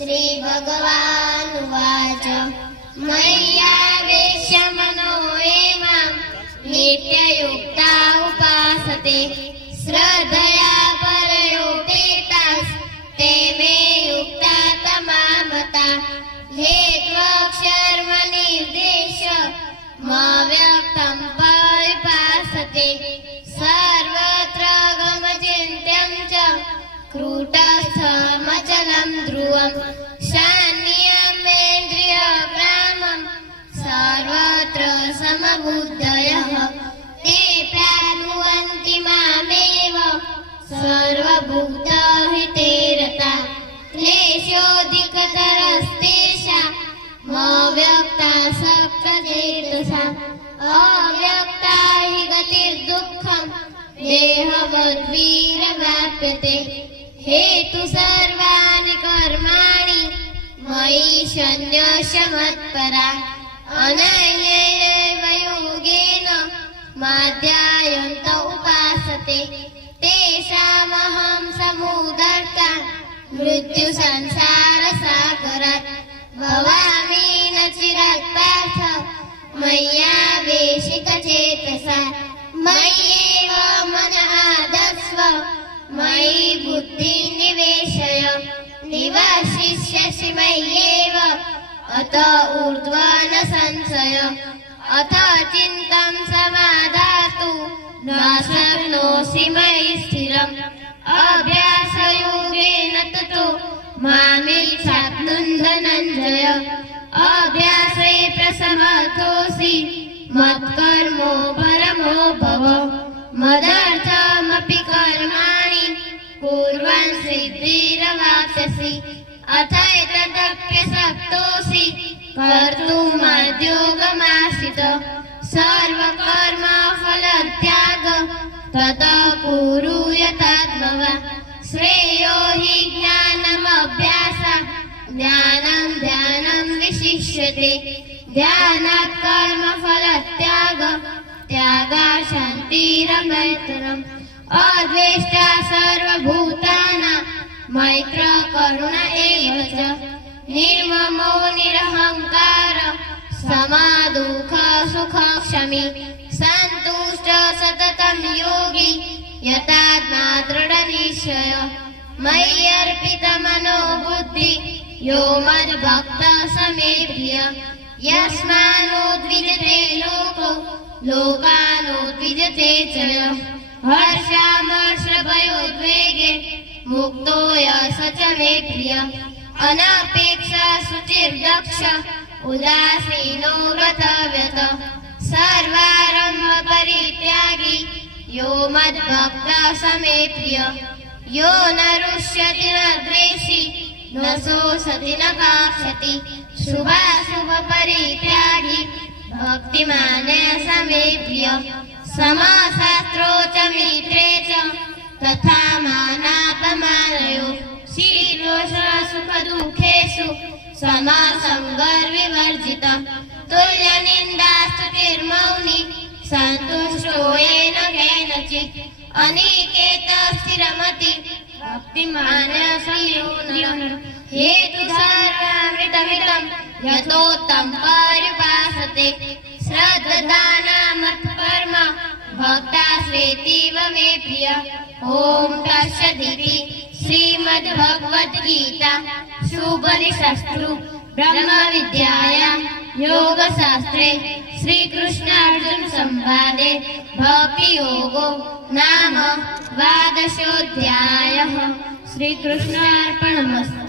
श्रीभगवानुवाच मय्यावेश्य मनो ये मां नित्ययुक्ता उपासते श्रद्धया परयोपेतास्ते मे युक्ता तमामता हे त्वक्षरमनिर्देश मव्यक्तं परिपासते सर्वत्र गमचिन्त्यं च कूटस्थमचलं ध्रुवं शान्यमेन्द्रियग्रामं सर्वत्र समबुद्धयः ते प्राप्नुवन्ति मामेव सर्वभूतहिते रता क्लेशोऽधिकतरस्तेषाम् अव्यक्ता सप्तचेतसाम् अव्यक्ता हि गतिर्दुःखं देहवद्भिर्व्याप्यते हेतु सर्वाणि कर्माणि मयि सन्न्यस्य मत्परा अनन्येनैव योगेन माध्यायन्त उपासते तेषामहं समुद्धर्ता मृत्युसंसारसागरात् भवामि न चिरात् पार्थ मय्यावेशितचेतसा मय्येव मनः आधत्स्व मयि बुद्धिं निवेशय निवसिष्यसि मय्येव अत ऊर्ध्वं न संशय अथ चित्तं समाधातु न शक्नोषि मयि स्थिरम् अभ्यासयोगेन ततो मामिच्छाप्नुं धनञ्जय अभ्यासे प्रसमर्थोऽसि मत्कर्मो परमो भव मदर्थमपि कर्माणि कुर्वन् सिद्धिरवाप्स्यसि अथ एतदप्यशक्तोऽसि कर्तुमद्योगमाश्रितः सर्वकर्मफलत्याग ततः कुरु यथात्मवान् श्रेयो हि ज्ञानमभ्यासात् ज्ञानं ध्यानं विशिष्यते ध्यानात् कर्मफलत्याग त्यागात् शान्तिरमैत्रम् अद्वेष्टा सर्वभूतानां मैत्र करुण एव च निर्ममो निरहङ्कार समा दुःख सुख क्षमी सन्तुष्ट सततं योगी यतात्मा दृढनिश्चय मयि अर्पितमनो बुद्धि यो मद्भक्तः स मे प्रियः यस्मान्नोद्विजते लोको लोकानोद्विजते च यः हर्षामर्षभयोद्वेगे मुक्तो यः स च मे प्रियः अनपेक्षा शुचिर्दक्ष उदासीनो व्रतव्रतः सर्वारम्भ परित्यागी यो मद्भक्तः स मे प्रियः यो न रुष्यति न द्वेषि न शोषति न काङ्क्षति शुभाशुभ परित्यागी भक्तिमान् स मे प्रियः समशास्त्रो च मित्रे च तथा मानापमानयोः शीतोष्णसुखदुःखेषु समसंगर्विवर्जितः तुल्यनिन्दास्तुतिर्मौनी सन्तुष्टो येन केनचित् अनिकेतस्थिरमति भक्तिमान् संयोनः हेतु सर्वामृतमिदं यतोत्तं पर्युपासते श्रद्धानामत्परम भक्ता स्वेतीव मे प्रियः ॐ तत्सदिति श्रीमद्भगवद्गीता शुभनिषत्सु ब्रह्मविद्यायां योगशास्त्रे श्रीकृष्णार्जुन संवादे भक्तियोगो नाम द्वादशोऽध्यायः। श्रीकृष्णार्पणमस्तु।